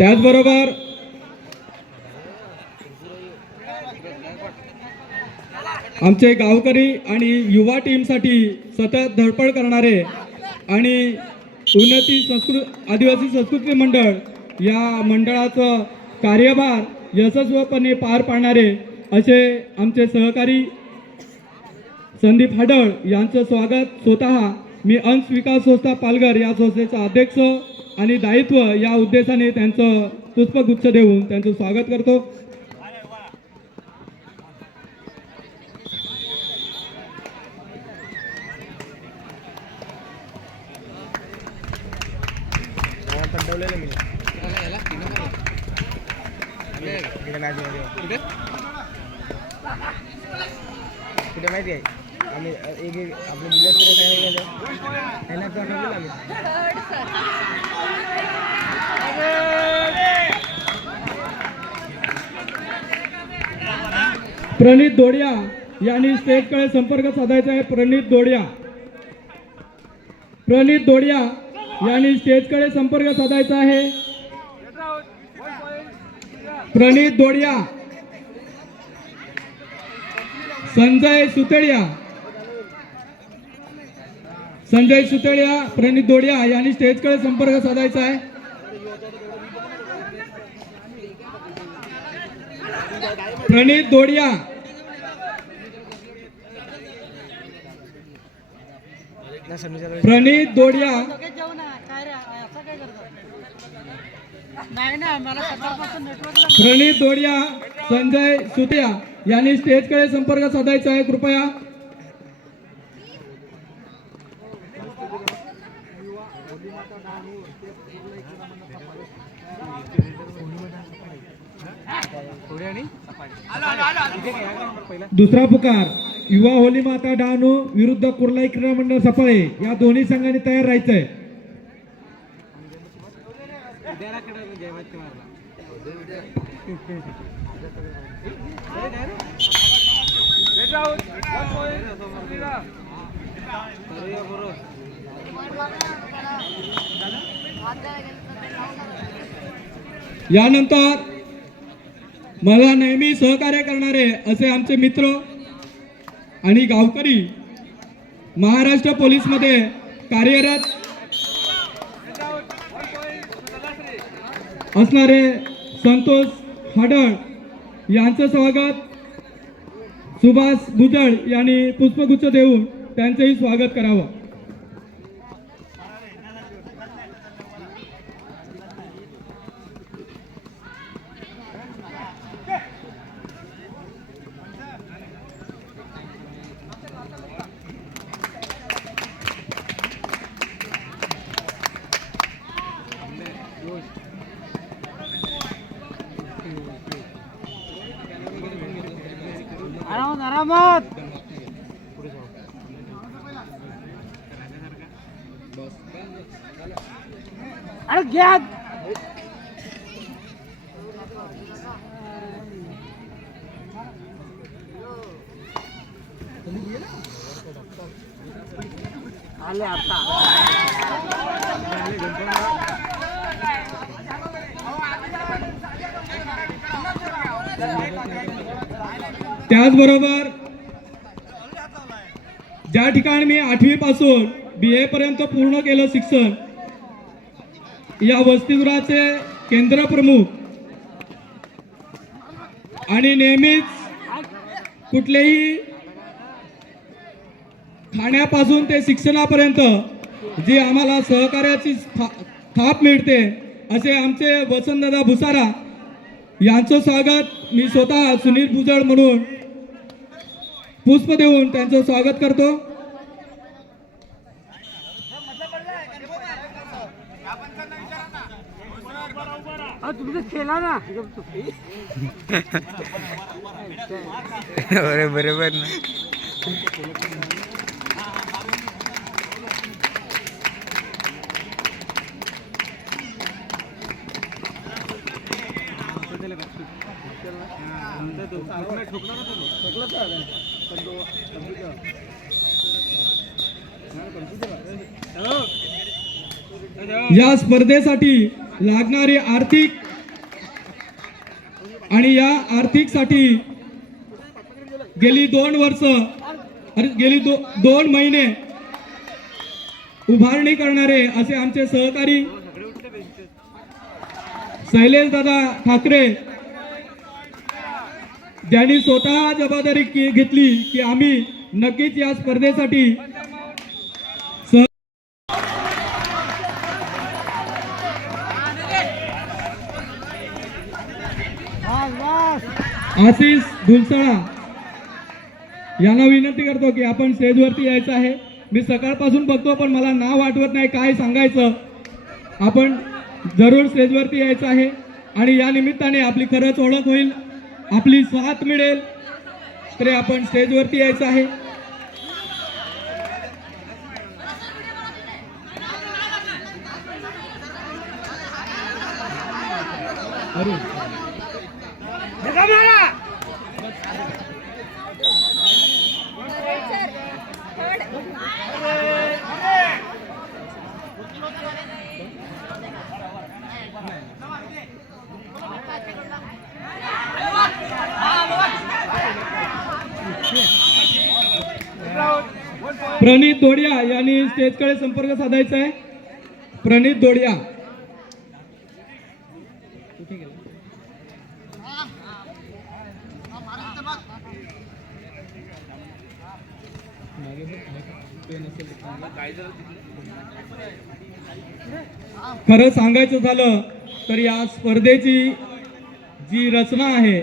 त्याचबरोबर आमचे गावकरी आणि युवा टीमसाठी सतत धडपड करणारे आणि उन्नती संस्कृत आदिवासी संस्कृती मंडळ या मंडळाचं कार्यभार यशस्वीपणे पार पाडणारे असे आमचे सहकारी संदीप हाडळ यांचं स्वागत. स्वतः मी अंश विकास संस्था पालघर या संस्थेचा अध्यक्ष आणि दायित्व या उद्देशाने त्यांचं पुष्पगुच्छ देऊन त्यांचं स्वागत करतो कुठे माहिती आहे आम्ही एक एक आपले बिलासपुर काय गेलं त्यांना पाठवलं आम्ही प्रणित दोडिया यांनी स्टेजकडे संपर्क साधायचा आहे. प्रणित दोडिया. प्रणित दोडिया यांनी स्टेजकडे संपर्क साधायचा आहे. प्रणित दोडिया. संजय सुतळिया संजय सुतळिया प्रणित दोडिया यांनी स्टेजकडे संपर्क साधायचा आहे. प्रणित दोडिया ना समजा प्रणित दोडिया लगेच जाऊ ना काय रे असं काय करतो नाही ना मला प्रणित दोडिया. प्रणित दोडिया संजय सुतिया यांनी स्टेजकडे संपर्क साधायचा आहे. कृपया. दुसरा पुकार. युवा होली माता डहाणू विरुद्ध कुर्लाई क्रीडा मंडळ सफाळे या दोन्ही संघांनी तयार राहायचंय. यानंतर मला नेहमी सहकार्य करणारे असे आमचे मित्र आणि गावकरी महाराष्ट्र पोलीसमध्ये कार्यरत असणारे संतोष हाडळ यांचं स्वागत. सुभाष भुजळ यांनी पुष्पगुच्छ देऊन त्यांचंही स्वागत करावं. आरामात अरे घ्या. आले आता. त्याचबरोबर ज्या ठिकाणी मी आठवी पासून बी ए पर्यंत पूर्ण केलं शिक्षण या वसतिगृहाचे केंद्र प्रमुख आणि नेहमीच कुठलेही खाण्यापासून ते शिक्षणापर्यंत जी आम्हाला सहकार्याची था- थाप मिळते असे आमचे वसंतदादा भुसारा यांचं स्वागत मी स्वतः सुनील भुजळ म्हणून पुष्प देऊन त्यांचं स्वागत करतो. केला ना. अरे बरोबर ना. या स्पर्धेसाठी लागणारी आर्थिक आणि या आर्थिकसाठी गेली दोन वर्ष गेली दो दोन महिने उभारणी करणारे असे आमचे सहकारी शैलेश दादा ठाकरे ज्यांनी स्वतः जबाबदारी घेतली की आम्ही नक्कीच या स्पर्धेसाठी आशिष धुलसळा यांना विनंती करतो की आपण स्टेजवरती यायचं आहे. मी सकाळपासून बघतो पण मला नाव आठवत नाही काय सांगायचं. आपण जरूर स्टेजवरती यायचं आहे आणि या निमित्ताने आपली खरंच ओळख होईल आपली साथ मिळेल. तरी आपण स्टेजवरती यायचं आहे. अरे. प्रणित दोडिया यांनी स्टेजकडे संपर्क साधायचा आहे. प्रणित दोडिया. खरं सांगायचं झालं तर या स्पर्धेची जी रचना आहे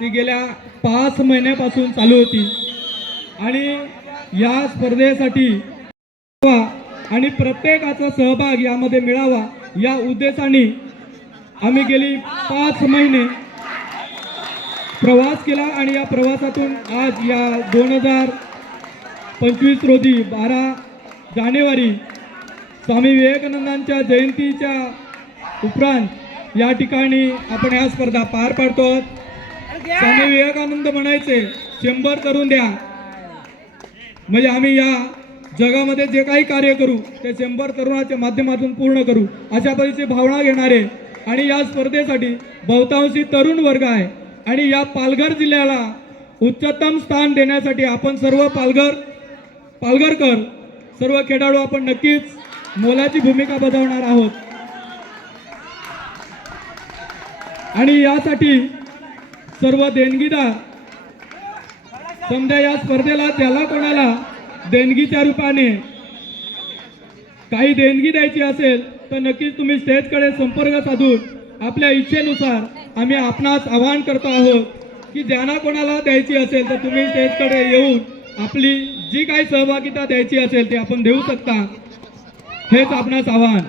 ती गेल्या पाच महिन्यापासून चालू होती. आणि या स्पर्धेसाठी आणि प्रत्येकाचा सहभाग यामध्ये मिळावा या उद्देशाने आम्ही गेली पाच महिने प्रवास केला आणि या प्रवासातून आज या दोन हजार पंचवीस रोजी बारा जानेवारी स्वामी विवेकानंदांच्या जयंतीच्या उपरांत या ठिकाणी आपण या स्पर्धा पार पाडतो स्वामी विवेकानंद म्हणायचे शंभर करून द्या. म्हणजे आम्ही या जगामध्ये जे काही कार्य करू ते शंभर तरुणाच्या माध्यमातून पूर्ण करू अशा पद्धतीची भावना घेणारे आणि या स्पर्धेसाठी बहुतांशी तरुण वर्ग आहे. आणि या पालघर जिल्ह्याला उच्चतम स्थान देण्यासाठी आपण सर्व पालघर पालघरकर सर्व खेळाडू आपण नक्कीच मोलाची भूमिका बजावणार आहोत. आणि यासाठी सर्व देणगीदार समजा या स्पर्धेला त्याला कोणाला देणगीच्या रूपाने काही देणगी द्यायची असेल तर नक्कीच तुम्ही स्टेजकडे संपर्क साधून आपल्या इच्छेनुसार आम्ही आपणास आवाहन करतो आहोत की ज्यांना कोणाला द्यायची असेल तर तुम्ही स्टेजकडे येऊन आपली जी काही सहभागिता द्यायची असेल ती आपण देऊ शकता. हेच आपणास आव्हान.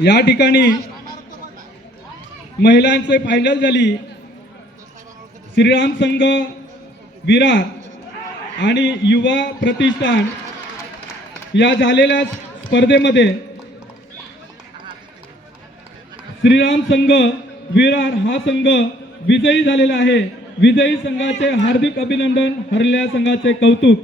या ठिकाणी महिलांचे फायनल झाली. श्रीराम संघ विरार आणि युवा प्रतिष्ठान या झालेल्या स्पर्धेमध्ये श्रीराम संघ विरार हा संघ विजयी झालेला आहे. विजयी संघाचे हार्दिक अभिनंदन हरल्या संघाचे कौतुक.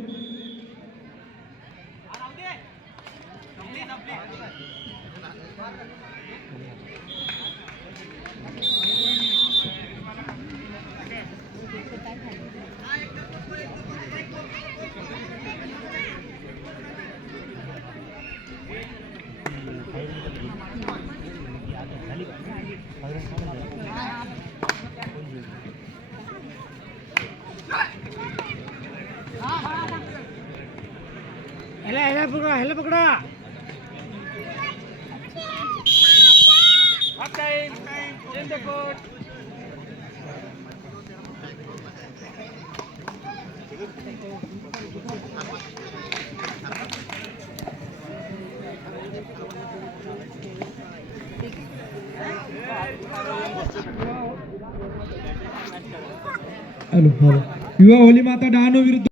हॅलो हॅलो युवा होली माता डहाणू विरुद्ध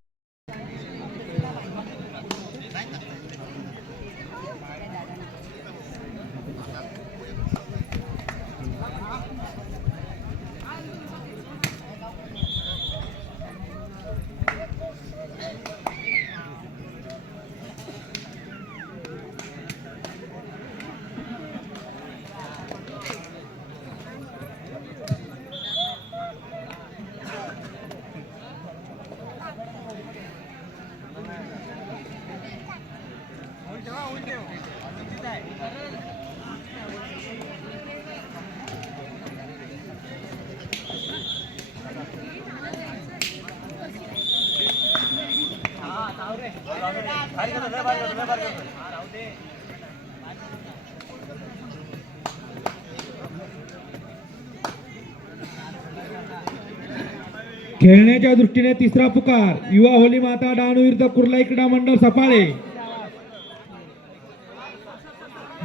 खेळण्याच्या दृष्टीने तिसरा पुकार. युवा होली माता डहाणू विरुद्ध कुर्ला क्रीडा मंडळ सफाळे.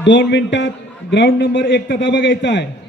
दोन मिनिटात ग्राउंड नंबर एक चा बघायचा आहे.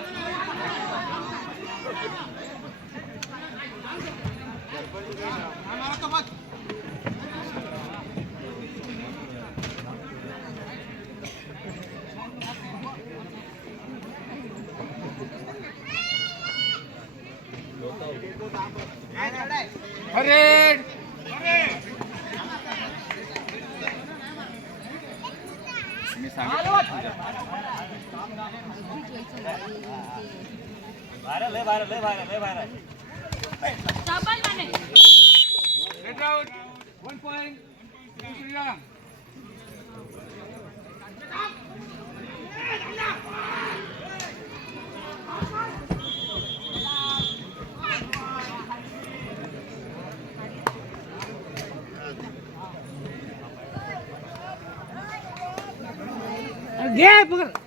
घे पकड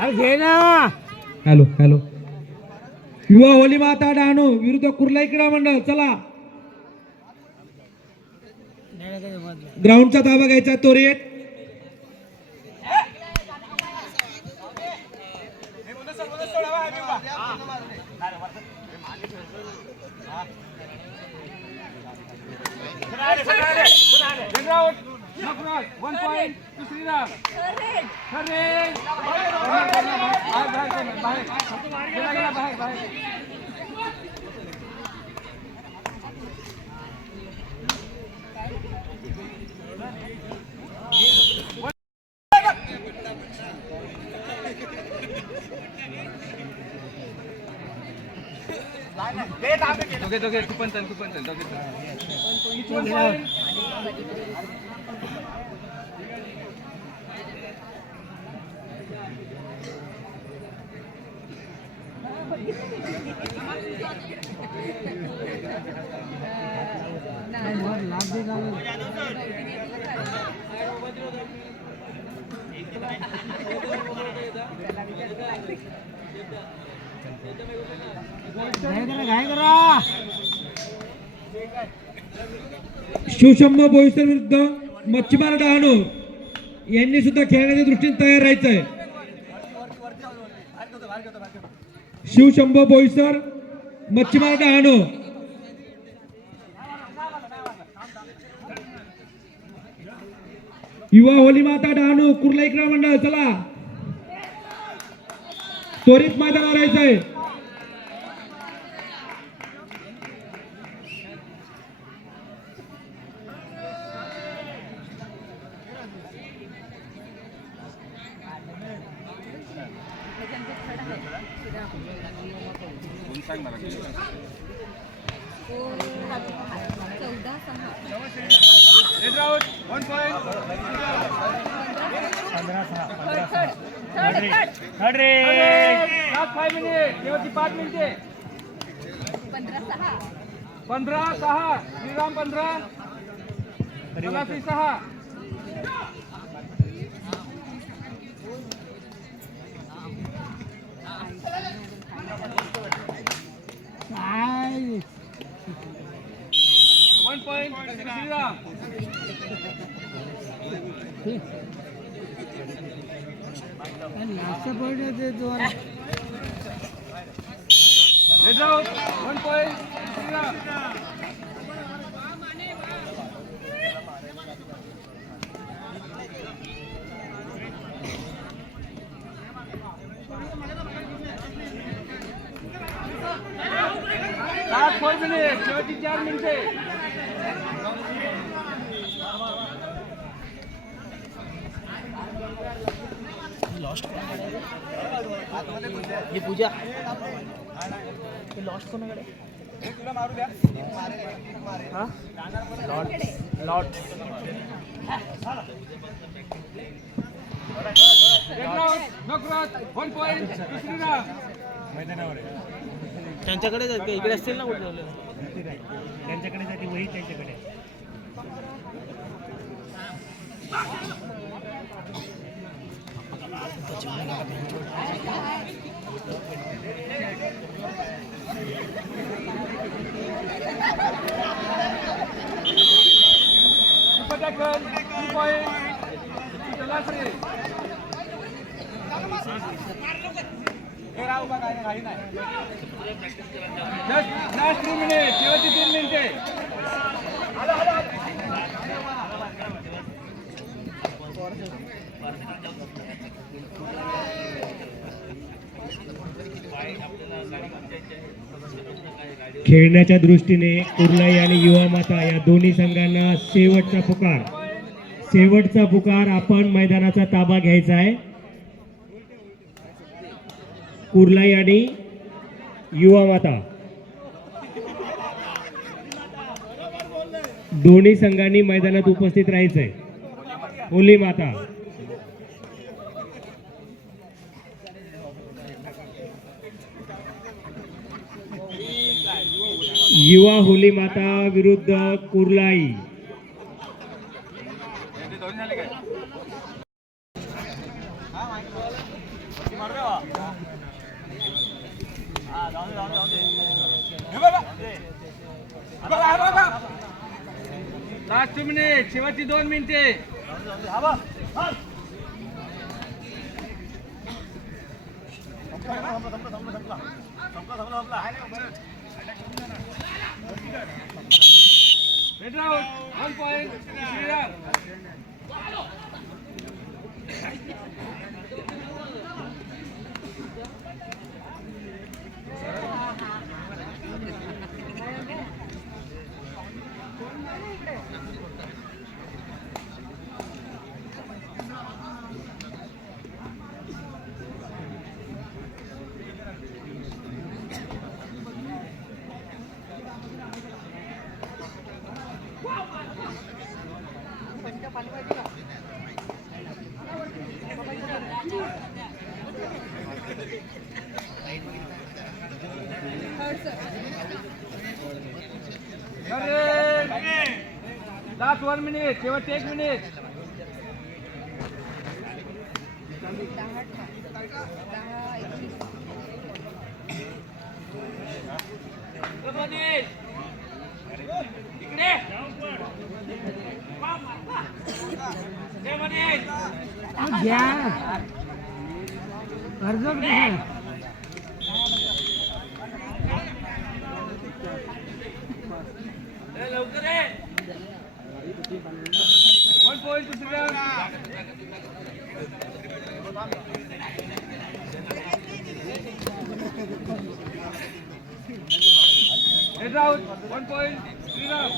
अरे घे ना. Hello hello. युवा होली माता डहाणू विरुद्ध कुर्ला क्रीडा मंडळ चला. ग्राउंडचा ताबा घ्यायचा त्वरित वन पॉइंट दुसरीला दोघे दोघे तू पण चल तू पण चल दोघे चल काय करा शिवशंभ बोईसर विरुद्ध मच्छीमार डहाणू यांनी सुद्धा खेळण्याच्या दृष्टीने तयार राहायचंय. शिवशंभ बोईसर मच्छीमार डहाणू. युवा होली माता डहाणू कुर्ला मंडळ चला. त्वरित मैदानावर राहायचंय थर्ड थर्ड थर्ड पाच मिनिटे पंधरा सहा। पंधरा सहा श्रीराम पंधरा तलाठी सहा। काय one point Shriram. Last point ते दोन head out one point Shriram सात फोर मिनिट शेवटची चार मिनिटे ही पूजा हे लॉस्ट कोणाकडे हा? लॉट त्यांच्याकडेच आहेत का? इकडे असतील ना कुठे त्यांच्याकडे जाते वही त्यांच्याकडे. Padakan, two point, Talasri. Just last three minutes, शेवटची तीन मिनिटे खेळण्याच्या दृष्टीने कुर्लाई आणि युवा माता या दोन्ही संघांना शेवटचा पुकार. शेवटचा पुकार आपण मैदानाचा ताबा घ्यायचा आहे. कुर्लाई आणि युवा माता. दोन्ही संघांनी मैदानात उपस्थित राहायचंय. होली माता. युवा होली माता विरुद्ध कुर्लाई. लास्ट मिनिट शेवटची दोन मिनिटे. Red out, one point, Shriram. Last one minute शेवटचे एक मिनिट दहा दहा एकवीस घ्या. अर्ज Head out, one point, three Sriram.